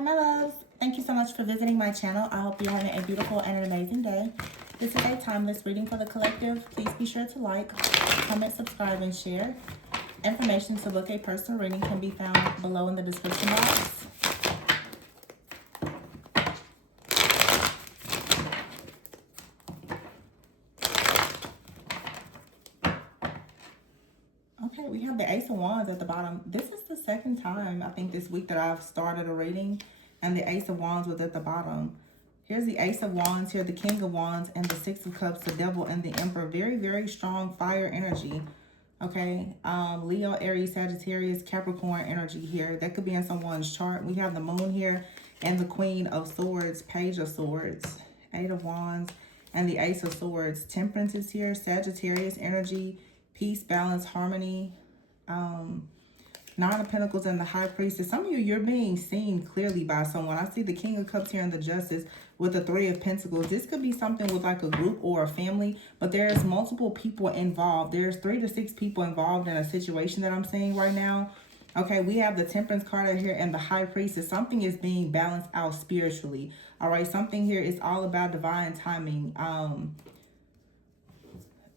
Hi, my loves. Thank you so much for visiting my channel. I hope you're having a beautiful and an amazing day. This is a timeless reading for the collective. Please be sure to like, comment, subscribe, and share. Information to book a personal reading can be found below in the description box. Okay, we have the Ace of Wands at the bottom. This is the second time, I think, this week that I've started a reading, and the Ace of Wands was at the bottom. Here's the Ace of Wands, here the King of Wands, and the Six of Cups, the Devil, and the Emperor. Very, very strong fire energy. Okay, Leo, Aries, Sagittarius, Capricorn energy here. That could be in someone's chart. We have the Moon here and the Queen of Swords, Page of Swords, Eight of Wands, and the Ace of Swords. Temperance is here, Sagittarius energy, peace, balance, harmony. Nine of Pentacles and the High Priestess. Some of you, you're being seen clearly by someone. I see the King of Cups here and the Justice with the Three of Pentacles. This could be something with like a group or a family, but there's multiple people involved. There's 3 to 6 people involved in a situation that I'm seeing right now. Okay, we have the Temperance card out here and the High Priestess. Something is being balanced out spiritually. All right, something here is all about divine timing.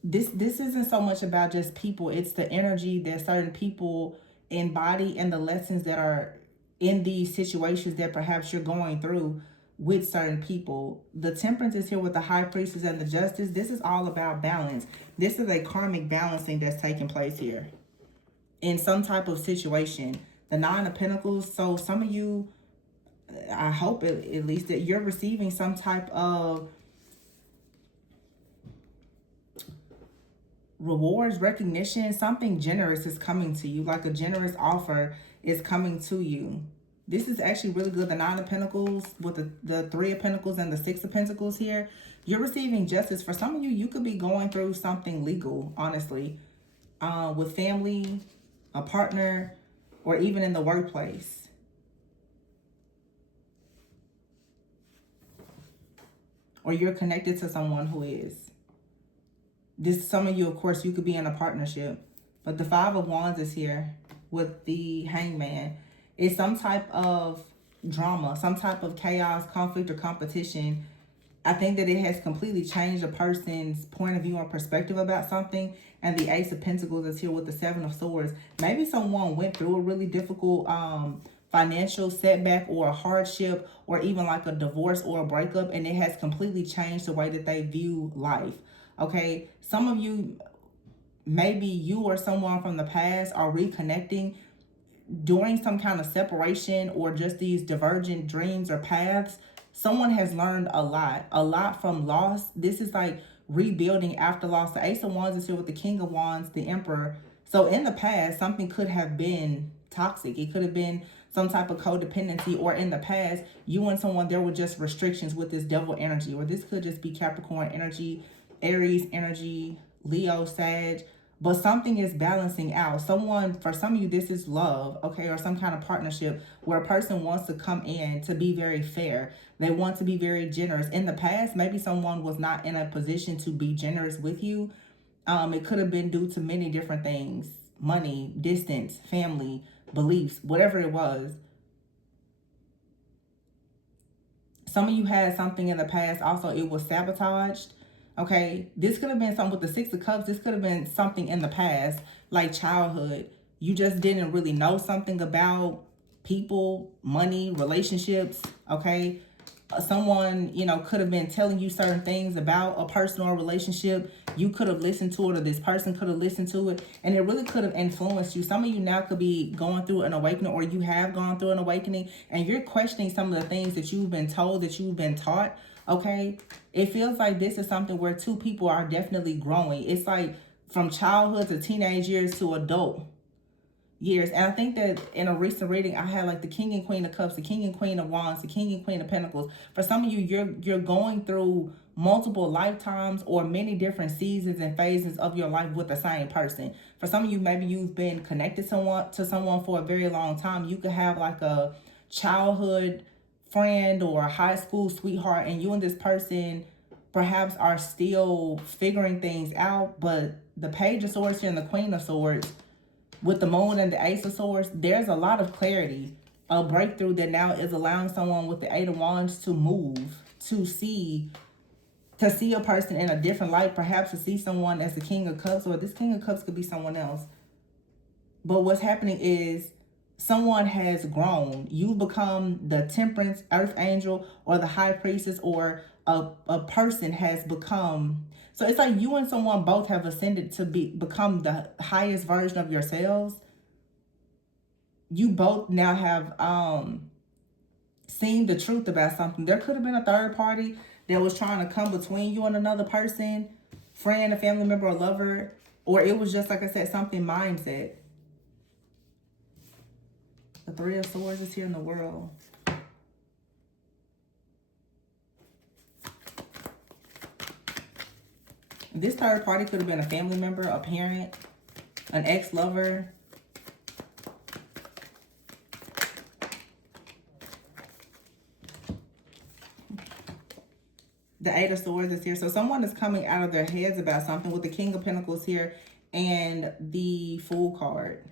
This isn't so much about just people. It's the energy that certain people embody and the lessons that are in these situations that perhaps you're going through with certain people. The Temperance is here with the High Priestess and the Justice. This is all about balance. This is a karmic balancing that's taking place here in some type of situation. The Nine of Pentacles. So some of you, I hope at least, that you're receiving some type of rewards, recognition. Something generous is coming to you, like a generous offer is coming to you. This is actually really good. The Nine of Pentacles with the Three of Pentacles and the Six of Pentacles here. You're receiving justice. For some of you, you could be going through something legal, honestly, with family, a partner, or even in the workplace. Or you're connected to someone who is. This, some of you, of course, you could be in a partnership. But the Five of Wands is here with the Hangman. It's some type of drama, some type of chaos, conflict, or competition. I think that it has completely changed a person's point of view or perspective about something. And the Ace of Pentacles is here with the Seven of Swords. Maybe someone went through a really difficult financial setback or a hardship, or even like a divorce or a breakup, and it has completely changed the way that they view life. Okay, some of you, maybe you or someone from the past are reconnecting during some kind of separation or just these divergent dreams or paths. Someone has learned a lot from loss. This is like rebuilding after loss. The Ace of Wands is here with the King of Wands, the Emperor. So in the past, something could have been toxic. It could have been some type of codependency, or in the past, you and someone, there were just restrictions with this Devil energy, or this could just be Capricorn energy, Aries energy, Leo, Sag, but something is balancing out. Someone, for some of you, this is love, okay, or some kind of partnership where a person wants to come in to be very fair. They want to be very generous. In the past, maybe someone was not in a position to be generous with you. It could have been due to many different things: money, distance, family, beliefs, whatever it was. Some of you had something in the past. Also, it was sabotaged. Okay, this could have been something with the Six of Cups. This could have been something in the past, like childhood. You just didn't really know something about people, money, relationships, okay? Someone, you know, could have been telling you certain things about a person or a relationship. You could have listened to it, or this person could have listened to it, and it really could have influenced you. Some of you now could be going through an awakening, or you have gone through an awakening, and you're questioning some of the things that you've been told, that you've been taught, okay? It feels like this is something where two people are definitely growing. It's like from childhood to teenage years to adult years. And I think that in a recent reading, I had like the King and Queen of Cups, the King and Queen of Wands, the King and Queen of Pentacles. For some of you, you're going through multiple lifetimes or many different seasons and phases of your life with the same person. For some of you, maybe you've been connected to someone for a very long time. You could have like a childhood friend or a high school sweetheart, and you and this person perhaps are still figuring things out. But the Page of Swords here and the Queen of Swords with the Moon and the Ace of Swords, there's a lot of clarity. a breakthrough that now is allowing someone with the Eight of Wands to move, to see a person in a different light, perhaps to see someone as the King of Cups, or this King of Cups could be someone else. But what's happening is someone has grown. You've become the Temperance, Earth Angel, or the High Priestess, or a person has become. So it's like you and someone both have ascended to become the highest version of yourselves. You both now have seen the truth about something. There could have been a third party that was trying to come between you and another person, friend, a family member, a lover, or it was just, like I said, something mindset. The Three of Swords is here in the world. This third party could have been a family member, a parent, an ex-lover. The Eight of Swords is here. So someone is coming out of their heads about something with the King of Pentacles here and the Fool card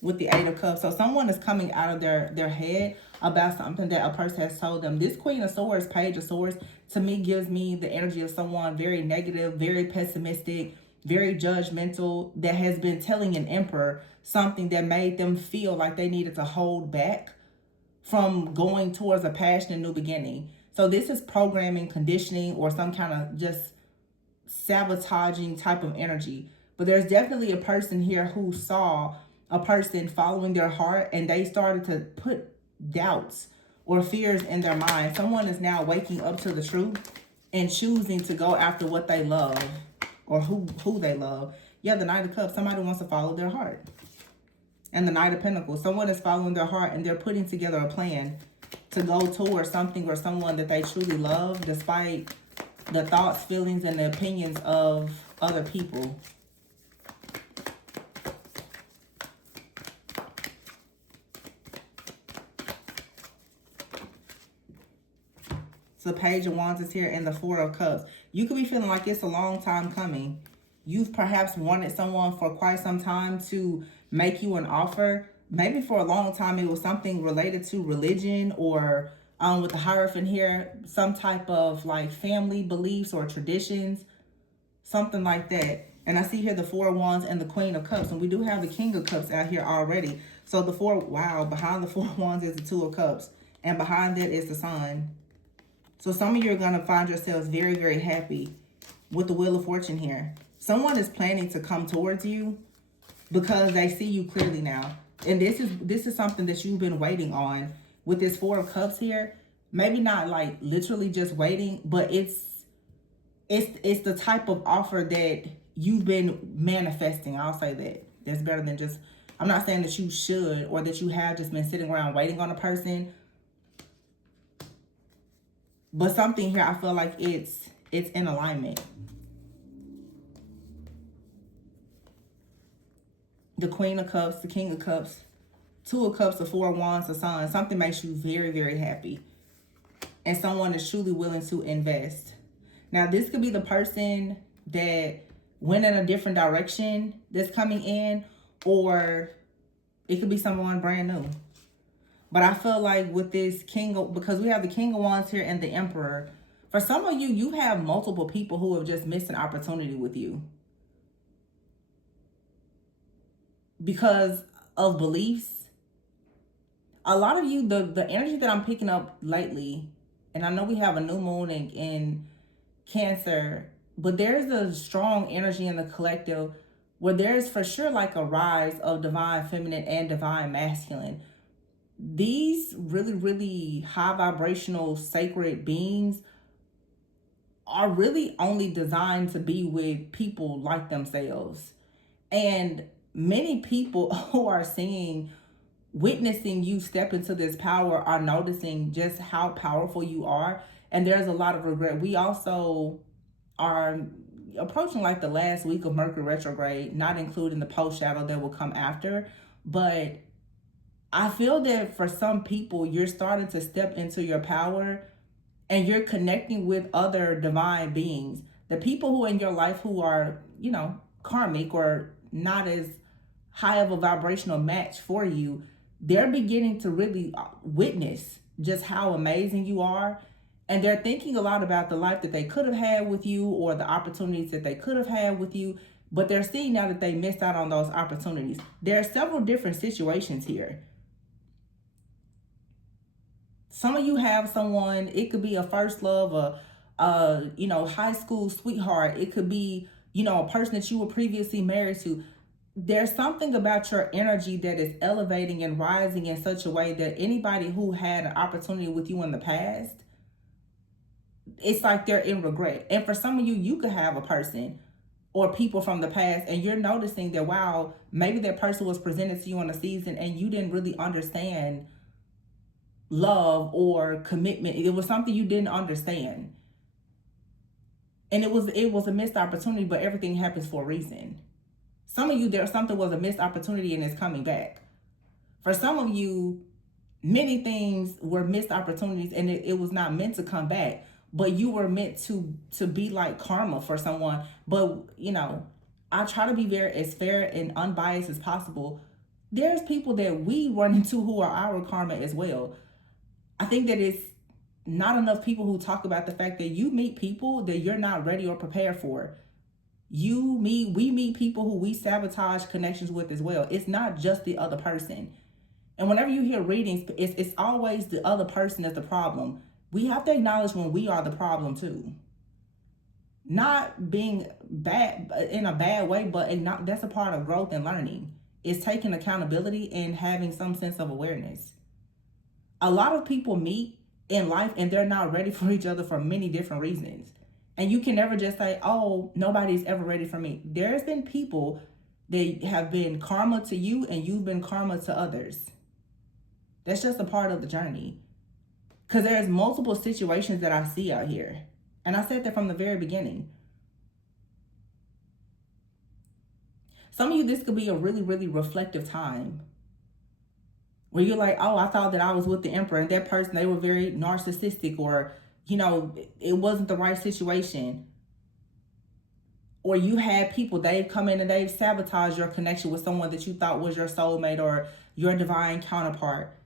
with the Eight of Cups. So someone is coming out of their head about something that a person has told them. This Queen of Swords, Page of Swords, to me gives me the energy of someone very negative, very pessimistic, very judgmental, that has been telling an Emperor something that made them feel like they needed to hold back from going towards a passionate new beginning. So this is programming, conditioning, or some kind of just sabotaging type of energy. But there's definitely a person here who saw a person following their heart, and they started to put doubts or fears in their mind. Someone is now waking up to the truth and choosing to go after what they love or who they love. Yeah, the Knight of Cups, somebody wants to follow their heart. And the Knight of Pentacles, someone is following their heart and they're putting together a plan to go towards something or someone that they truly love, despite the thoughts, feelings, and the opinions of other people. So Page of Wands is here and the Four of Cups. You could be feeling like it's a long time coming. You've perhaps wanted someone for quite some time to make you an offer. Maybe for a long time it was something related to religion, or with the Hierophant here, some type of like family beliefs or traditions, something like that. And I see here the Four of Wands and the Queen of Cups, and we do have the King of Cups out here already. So the behind the Four of Wands is the Two of Cups, and behind that is the Sun. So some of you are going to find yourselves very, very happy with the Wheel of Fortune here. Someone is planning to come towards you because they see you clearly now. And this is something that you've been waiting on with this Four of Cups here. Maybe not like literally just waiting, but it's the type of offer that you've been manifesting. I'll say that. That's better than just, I'm not saying that you should or that you have just been sitting around waiting on a person. But something here, I feel like it's in alignment. The Queen of Cups, the King of Cups, Two of Cups, the Four of Wands, the Sun. Something makes you very, very happy. And someone is truly willing to invest. Now, this could be the person that went in a different direction that's coming in, or it could be someone brand new. But I feel like with this because we have the King of Wands here and the Emperor, for some of you, you have multiple people who have just missed an opportunity with you because of beliefs. A lot of you, the energy that I'm picking up lately, and I know we have a new moon in Cancer, but there's a strong energy in the collective where there's for sure like a rise of divine feminine and divine masculine. These really, really high vibrational sacred beings are really only designed to be with people like themselves. And many people who are witnessing you step into this power are noticing just how powerful you are. And there's a lot of regret. We also are approaching like the last week of Mercury retrograde, not including the post shadow that will come after. But I feel that for some people, you're starting to step into your power and you're connecting with other divine beings. The people who in your life who are, you know, karmic or not as high of a vibrational match for you, they're beginning to really witness just how amazing you are. And they're thinking a lot about the life that they could have had with you or the opportunities that they could have had with you. But they're seeing now that they missed out on those opportunities. There are several different situations here. Some of you have someone, it could be a first love, high school sweetheart. It could be, a person that you were previously married to. There's something about your energy that is elevating and rising in such a way that anybody who had an opportunity with you in the past, it's like they're in regret. And for some of you, you could have a person or people from the past and you're noticing that, wow, maybe that person was presented to you in a season and you didn't really understand love or commitment. It was something you didn't understand. And it was a missed opportunity, but everything happens for a reason. Some of you, something was a missed opportunity and it's coming back. For some of you, many things were missed opportunities and it was not meant to come back, but you were meant to be like karma for someone. But, I try to be as fair and unbiased as possible. There's people that we run into who are our karma as well. I think that it's not enough people who talk about the fact that you meet people that you're not ready or prepared for. We meet people who we sabotage connections with as well. It's not just the other person. And whenever you hear readings, it's always the other person that's the problem. We have to acknowledge when we are the problem too. Not being bad in a bad way, but that's a part of growth and learning. It's taking accountability and having some sense of awareness. A lot of people meet in life and they're not ready for each other for many different reasons. And you can never just say, oh, nobody's ever ready for me. There's been people that have been karma to you and you've been karma to others. That's just a part of the journey. Because there's multiple situations that I see out here. And I said that from the very beginning. Some of you, this could be a really, really reflective time where you're like, oh, I thought that I was with the emperor and that person, they were very narcissistic, or, it wasn't the right situation. Or you had people, they've come in and they've sabotaged your connection with someone that you thought was your soulmate or your divine counterpart.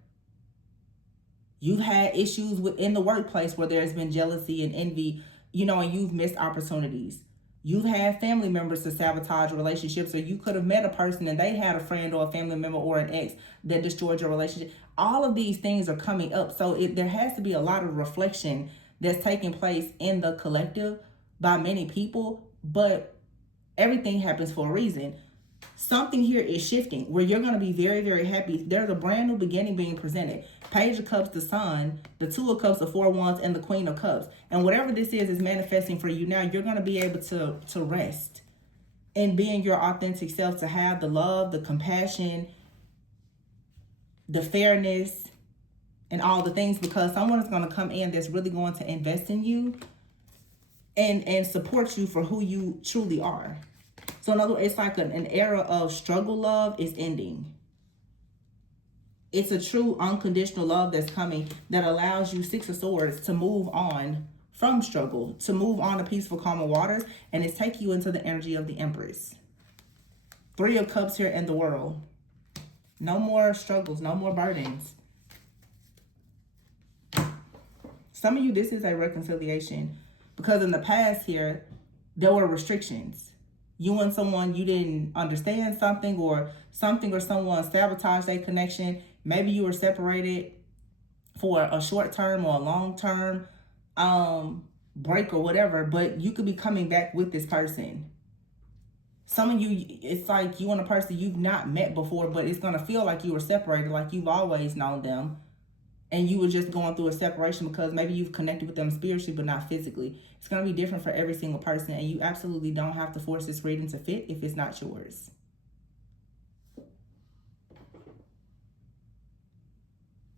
You've had issues within the workplace where there's been jealousy and envy, and you've missed opportunities. You've had family members to sabotage relationships, or you could have met a person and they had a friend or a family member or an ex that destroyed your relationship. All of these things are coming up. So there has to be a lot of reflection that's taking place in the collective by many people, but everything happens for a reason. Something here is shifting where you're going to be very, very happy. There's a brand new beginning being presented. Page of Cups, the Sun, the Two of Cups, the Four of Wands, and the Queen of Cups. And whatever this is manifesting for you now, you're going to be able to rest in being your authentic self, to have the love, the compassion, the fairness, and all the things, because someone is going to come in that's really going to invest in you and support you for who you truly are. So in other words, it's like an era of struggle love is ending. It's a true unconditional love that's coming that allows you, Six of Swords, to move on from struggle, to move on to peaceful, calmer waters, and it's taking you into the energy of the Empress. Three of Cups here in the World. No more struggles, no more burdens. Some of you, this is a reconciliation, because in the past here, there were restrictions. You and someone, you didn't understand something or someone sabotaged their connection. Maybe you were separated for a short term or a long term break or whatever, but you could be coming back with this person. Some of you, it's like you and a person you've not met before, but it's going to feel like you were separated, like you've always known them. And you were just going through a separation because maybe you've connected with them spiritually, but not physically. It's going to be different for every single person. And you absolutely don't have to force this reading to fit if it's not yours.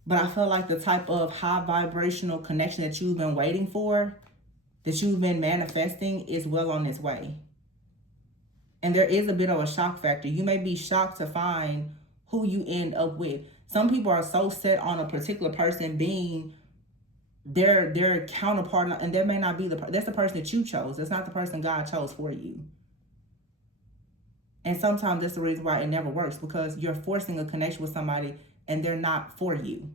But I feel like the type of high vibrational connection that you've been waiting for, that you've been manifesting, is well on its way. And there is a bit of a shock factor. You may be shocked to find who you end up with. Some people are so set on a particular person being their counterpart, and that may not be that's the person that you chose. That's not the person God chose for you. And sometimes that's the reason why it never works, because you're forcing a connection with somebody and they're not for you.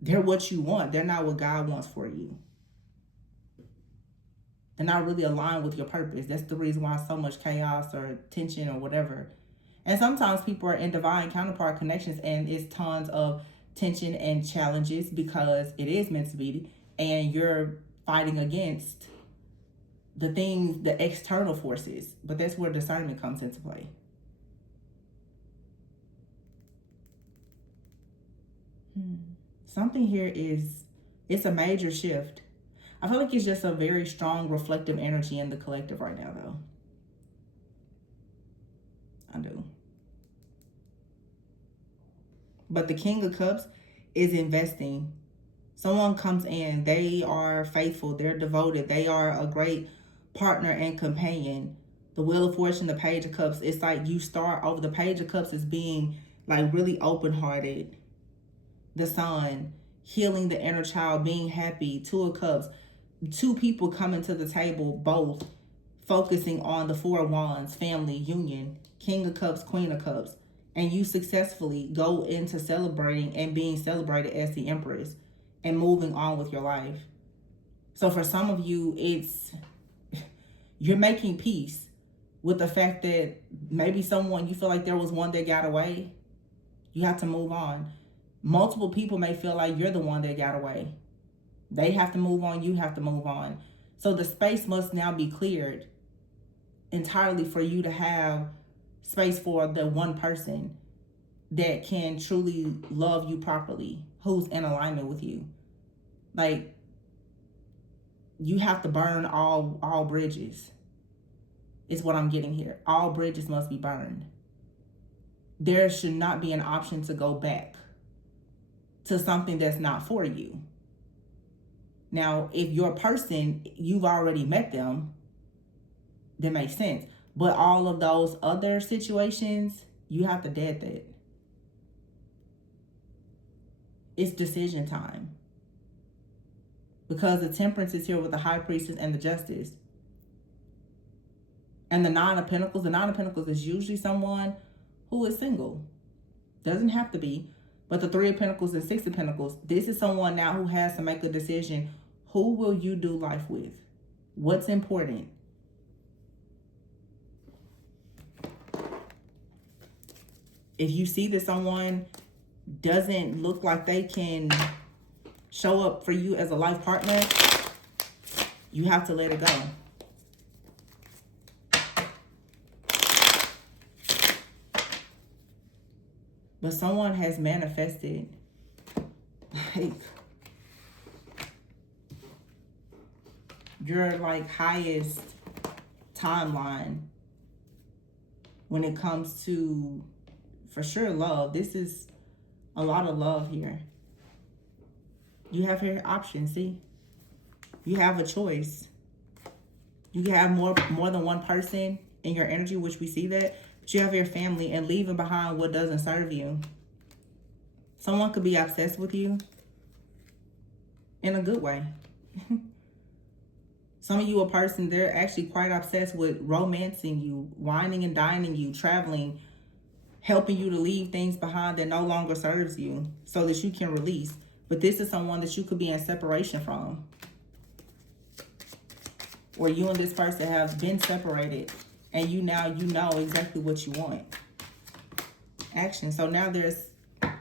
They're what you want. They're not what God wants for you. They're not really aligned with your purpose. That's the reason why so much chaos or tension or whatever. And sometimes people are in divine counterpart connections and it's tons of tension and challenges because it is meant to be, and you're fighting against the things, the external forces. But that's where discernment comes into play. Something here is, it's a major shift. I feel like it's just a very strong reflective energy in the collective right now, though. I do. But the King of Cups is investing. Someone comes in, they are faithful, they're devoted, they are a great partner and companion. The Wheel of Fortune, the Page of Cups, it's like you start over. The Page of Cups is being like really open-hearted. The Sun, healing the inner child, being happy. Two of Cups, two people coming to the table, both focusing on the Four of Wands, family, union. King of Cups, Queen of Cups. And you successfully go into celebrating and being celebrated as the Empress and moving on with your life. So for some of you, it's, you're making peace with the fact that maybe someone, you feel like there was one that got away. You have to move on. Multiple people may feel like you're the one that got away. They have to move on, you have to move on. So the space must now be cleared entirely for you to have space for the one person that can truly love you properly, who's in alignment with you. Like, you have to burn all bridges, is what I'm getting here. All bridges must be burned. There should not be an option to go back to something that's not for you. Now, if your person, you've already met them, that makes sense. But all of those other situations, you have to dead that. It's decision time. Because the Temperance is here with the High Priestess and the Justice. And the Nine of Pentacles is usually someone who is single. Doesn't have to be. But the Three of Pentacles and Six of Pentacles, this is someone now who has to make a decision. Who will you do life with? What's important? If you see that someone doesn't look like they can show up for you as a life partner, you have to let it go. But someone has manifested, like, your like highest timeline when it comes to, for sure, love. This is a lot of love here. You have your options, see? You have a choice. You can have more than one person in your energy, which we see that. But you have your family and leaving behind what doesn't serve you. Someone could be obsessed with you in a good way. Some of you, a person, they're actually quite obsessed with romancing you, wining and dining you, traveling, helping you to leave things behind that no longer serves you so that you can release. But this is someone that you could be in separation from. Or you and this person have been separated and you know exactly what you want. Action. So now there's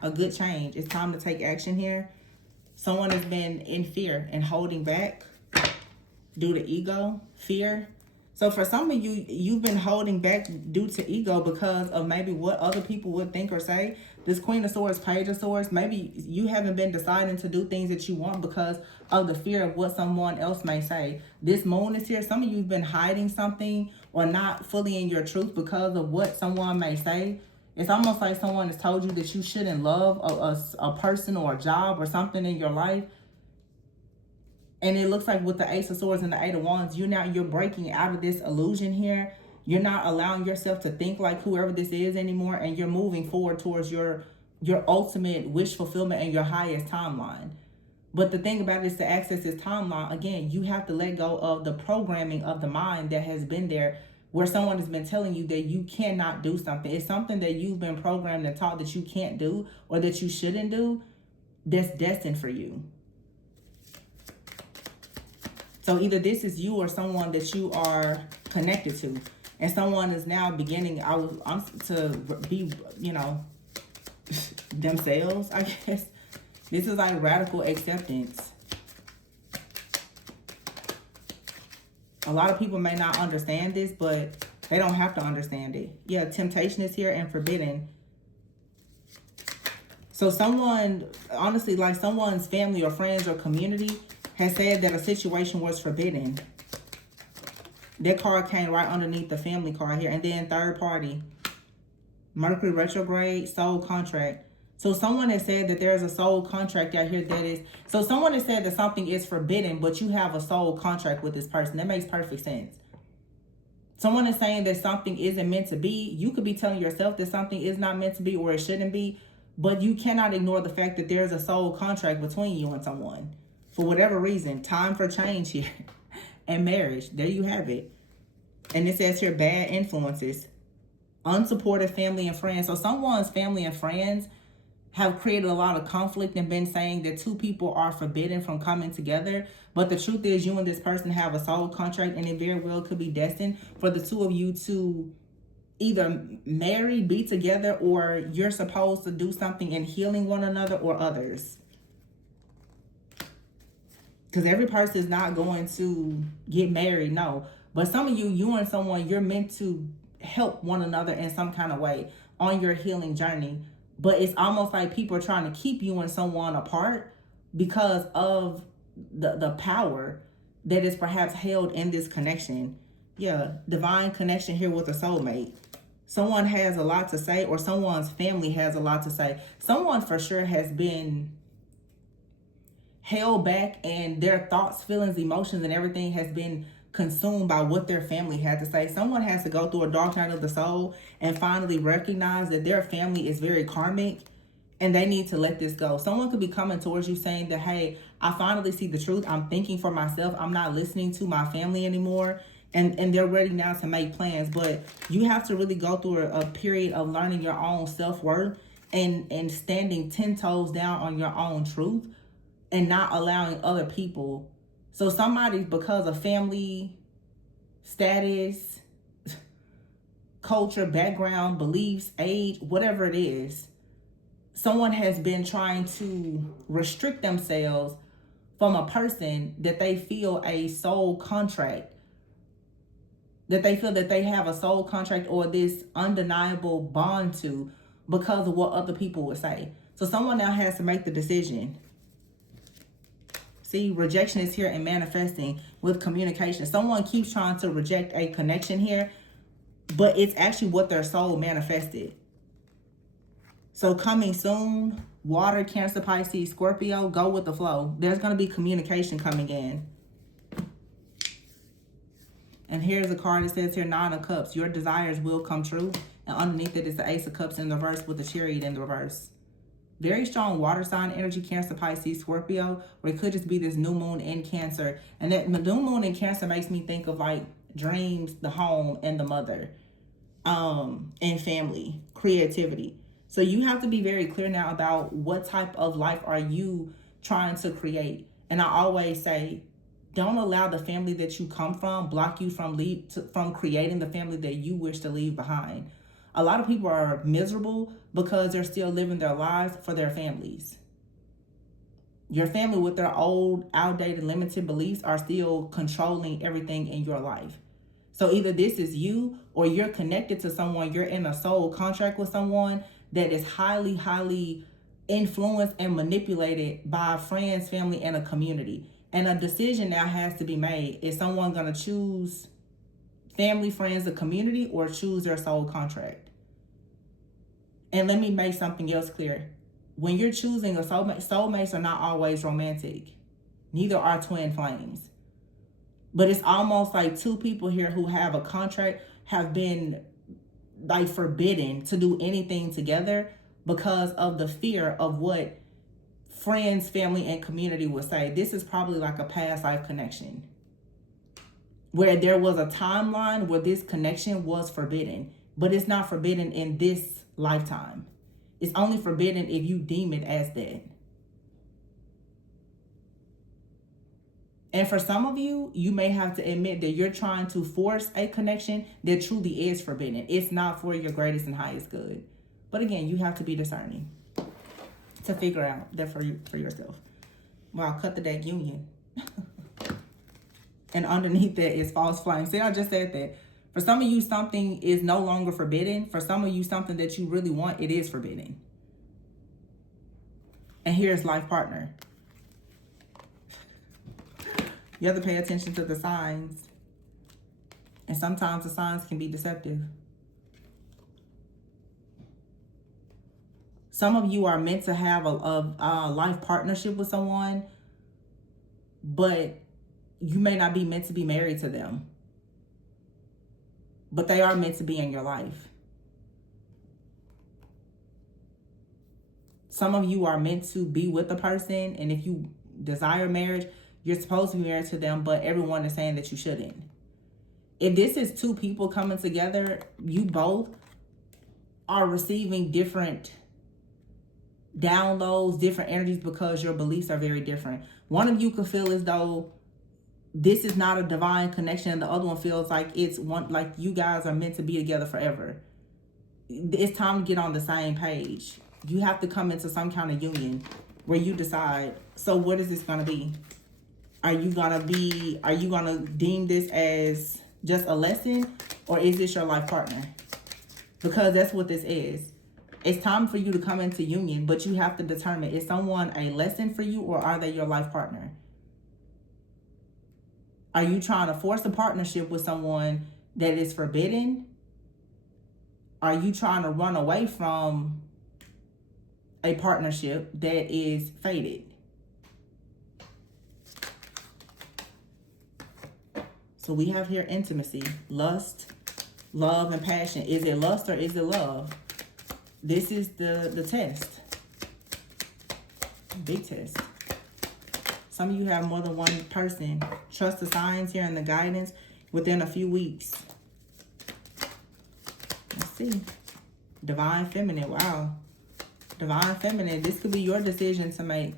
a good change. It's time to take action here. Someone has been in fear and holding back due to ego, fear. So for some of you, you've been holding back due to ego because of maybe what other people would think or say. This Queen of Swords, Page of Swords, maybe you haven't been deciding to do things that you want because of the fear of what someone else may say. This Moon is here. Some of you have been hiding something or not fully in your truth because of what someone may say. It's almost like someone has told you that you shouldn't love a person or a job or something in your life. And it looks like with the Ace of Swords and the Eight of Wands, you're breaking out of this illusion here. You're not allowing yourself to think like whoever this is anymore. And you're moving forward towards your ultimate wish fulfillment and your highest timeline. But the thing about it is, to access this timeline, again, you have to let go of the programming of the mind that has been there where someone has been telling you that you cannot do something. It's something that you've been programmed and taught that you can't do or that you shouldn't do, that's destined for you. So either this is you or someone that you are connected to. And someone is now beginning to be, themselves, I guess. This is like radical acceptance. A lot of people may not understand this, but they don't have to understand it. Yeah, temptation is here and forbidden. So someone, honestly, like someone's family or friends or community has said that a situation was forbidden. That card came right underneath the family card here. And then third party, Mercury retrograde, soul contract. So someone has said that there's a soul contract out here that is... So someone has said that something is forbidden, but you have a soul contract with this person. That makes perfect sense. Someone is saying that something isn't meant to be. You could be telling yourself that something is not meant to be or it shouldn't be. But you cannot ignore the fact that there's a soul contract between you and someone. For whatever reason, time for change here. And marriage. There you have it. And it says here, bad influences. Unsupportive family and friends. So someone's family and friends have created a lot of conflict and been saying that two people are forbidden from coming together. But the truth is, you and this person have a soul contract, and it very well could be destined for the two of you to either marry, be together, or you're supposed to do something in healing one another or others. Because every person is not going to get married, no. But some of you and someone, you're meant to help one another in some kind of way on your healing journey. But it's almost like people are trying to keep you and someone apart because of the power that is perhaps held in this connection. Yeah, divine connection here with a soulmate. Someone has a lot to say, or someone's family has a lot to say. Someone for sure has been held back, and their thoughts, feelings, emotions, and everything has been consumed by what their family had to say. Someone has to go through a dark night of the soul and finally recognize that their family is very karmic and they need to let this go. Someone could be coming towards you saying that, hey, I finally see the truth. I'm thinking for myself. I'm not listening to my family anymore. And they're ready now to make plans. But you have to really go through a period of learning your own self-worth and standing 10 toes down on your own truth and not allowing other people. So somebody, because of family, status, culture, background, beliefs, age, whatever it is, someone has been trying to restrict themselves from a person that they feel a soul contract, that they feel that they have a soul contract or this undeniable bond to because of what other people would say. So someone now has to make the decision. See, rejection is here and manifesting with communication. Someone keeps trying to reject a connection here, but it's actually what their soul manifested. So coming soon, water, Cancer, Pisces, Scorpio, go with the flow. There's going to be communication coming in. And here's a card that says here, 9 of Cups. Your desires will come true. And underneath it is the Ace of Cups in the reverse with the Chariot in the reverse. Very strong water sign energy, Cancer, Pisces, Scorpio, or it could just be this new moon in Cancer. And that new moon in Cancer makes me think of like dreams, the home, and the mother, and family, creativity. So you have to be very clear now about what type of life are you trying to create. And I always say, don't allow the family that you come from block you from creating the family that you wish to leave behind. A lot of people are miserable because they're still living their lives for their families. Your family with their old, outdated, limited beliefs are still controlling everything in your life. So either this is you or you're connected to someone, you're in a soul contract with someone that is highly, highly influenced and manipulated by friends, family, and a community. And a decision now has to be made. Is someone going to choose family, friends, the community, or choose their soul contract? And let me make something else clear. When you're choosing a soulmate, soulmates are not always romantic. Neither are twin flames. But it's almost like two people here who have a contract have been like forbidden to do anything together because of the fear of what friends, family, and community would say. This is probably like a past life connection. where there was a timeline where this connection was forbidden, but it's not forbidden in this lifetime. It's only forbidden if you deem it as that. And for some of you, you may have to admit that you're trying to force a connection that truly is forbidden. It's not for your greatest and highest good. But again, you have to be discerning to figure out that for yourself. Wow, cut the deck union. And underneath that is false flame. See, I just said that. For some of you, something is no longer forbidden. For some of you, something that you really want, it is forbidden. And here's life partner. You have to pay attention to the signs. And sometimes the signs can be deceptive. Some of you are meant to have a life partnership with someone, but you may not be meant to be married to them. But they are meant to be in your life. Some of you are meant to be with a person, and if you desire marriage, you're supposed to be married to them, but everyone is saying that you shouldn't. If this is two people coming together, you both are receiving different downloads, different energies, because your beliefs are very different. One of you could feel as though this is not a divine connection, and the other one feels like it's one, like you guys are meant to be together forever. It's time to get on the same page. You have to come into some kind of union where you decide, so what is this going to be? Are you going to deem this as just a lesson, or is this your life partner? Because that's what this is. It's time for you to come into union, but you have to determine, is someone a lesson for you, or are they your life partner? Are you trying to force a partnership with someone that is forbidden? Are you trying to run away from a partnership that is fated? So we have here intimacy, lust, love, and passion. Is it lust or is it love? This is the test. Big test. Some of you have more than one person. Trust the signs here and the guidance within a few weeks. Let's see. Divine Feminine. Wow. Divine Feminine. This could be your decision to make.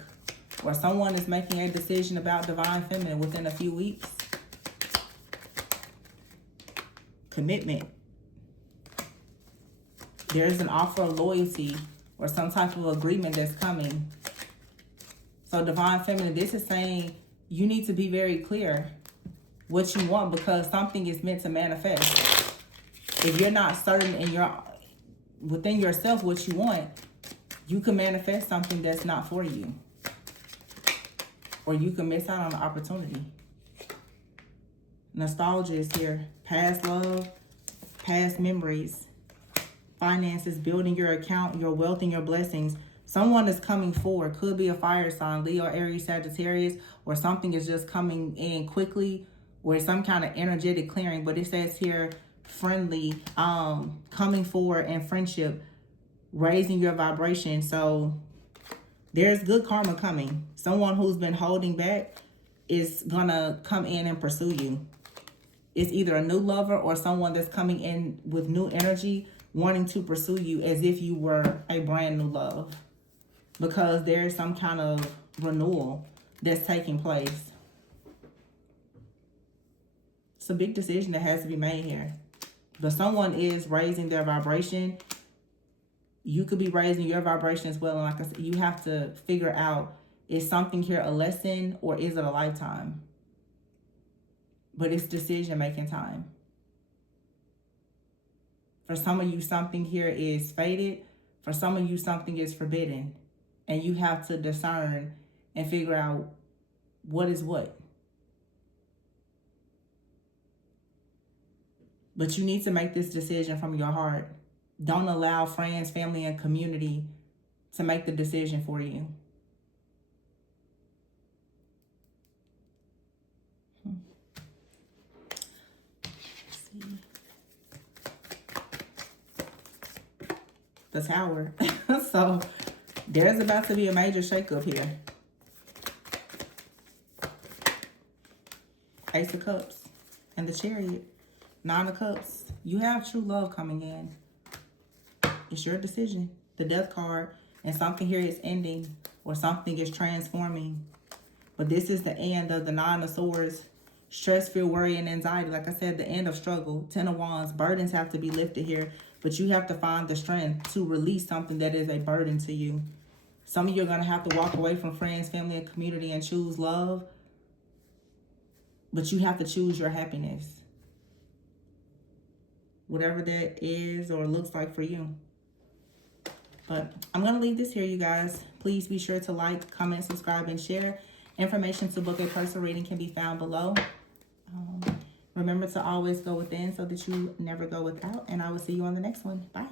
Or someone is making a decision about Divine Feminine within a few weeks. Commitment. There's an offer of loyalty or some type of agreement that's coming. So Divine Feminine, this is saying you need to be very clear what you want, because something is meant to manifest. If you're not certain within yourself what you want, you can manifest something that's not for you. Or you can miss out on the opportunity. Nostalgia is here. Past love, past memories, finances, building your account, your wealth, and your blessings. Someone is coming forward. Could be a fire sign, Leo, Aries, Sagittarius, or something is just coming in quickly, or some kind of energetic clearing. But it says here, friendly, coming forward in friendship, raising your vibration. So there's good karma coming. Someone who's been holding back is gonna come in and pursue you. It's either a new lover or someone that's coming in with new energy, wanting to pursue you as if you were a brand new love. Because there is some kind of renewal that's taking place. It's a big decision that has to be made here. But someone is raising their vibration. You could be raising your vibration as well. And like I said, you have to figure out, is something here a lesson or is it a lifetime? But it's decision-making time. For some of you, something here is fated. For some of you, something is forbidden. And you have to discern and figure out what is what. But you need to make this decision from your heart. Don't allow friends, family, and community to make the decision for you. The Tower. So there's about to be a major shakeup here. Ace of Cups. And the Chariot. 9 of Cups. You have true love coming in. It's your decision. The Death card. And something here is ending. Or something is transforming. But this is the end of the 9 of Swords. Stress, fear, worry, and anxiety. Like I said, the end of struggle. 10 of Wands. Burdens have to be lifted here. But you have to find the strength to release something that is a burden to you. Some of you are going to have to walk away from friends, family, and community and choose love. But you have to choose your happiness. Whatever that is or looks like for you. But I'm going to leave this here, you guys. Please be sure to like, comment, subscribe, and share. Information to book a personal reading can be found below. Remember to always go within so that you never go without. And I will see you on the next one. Bye.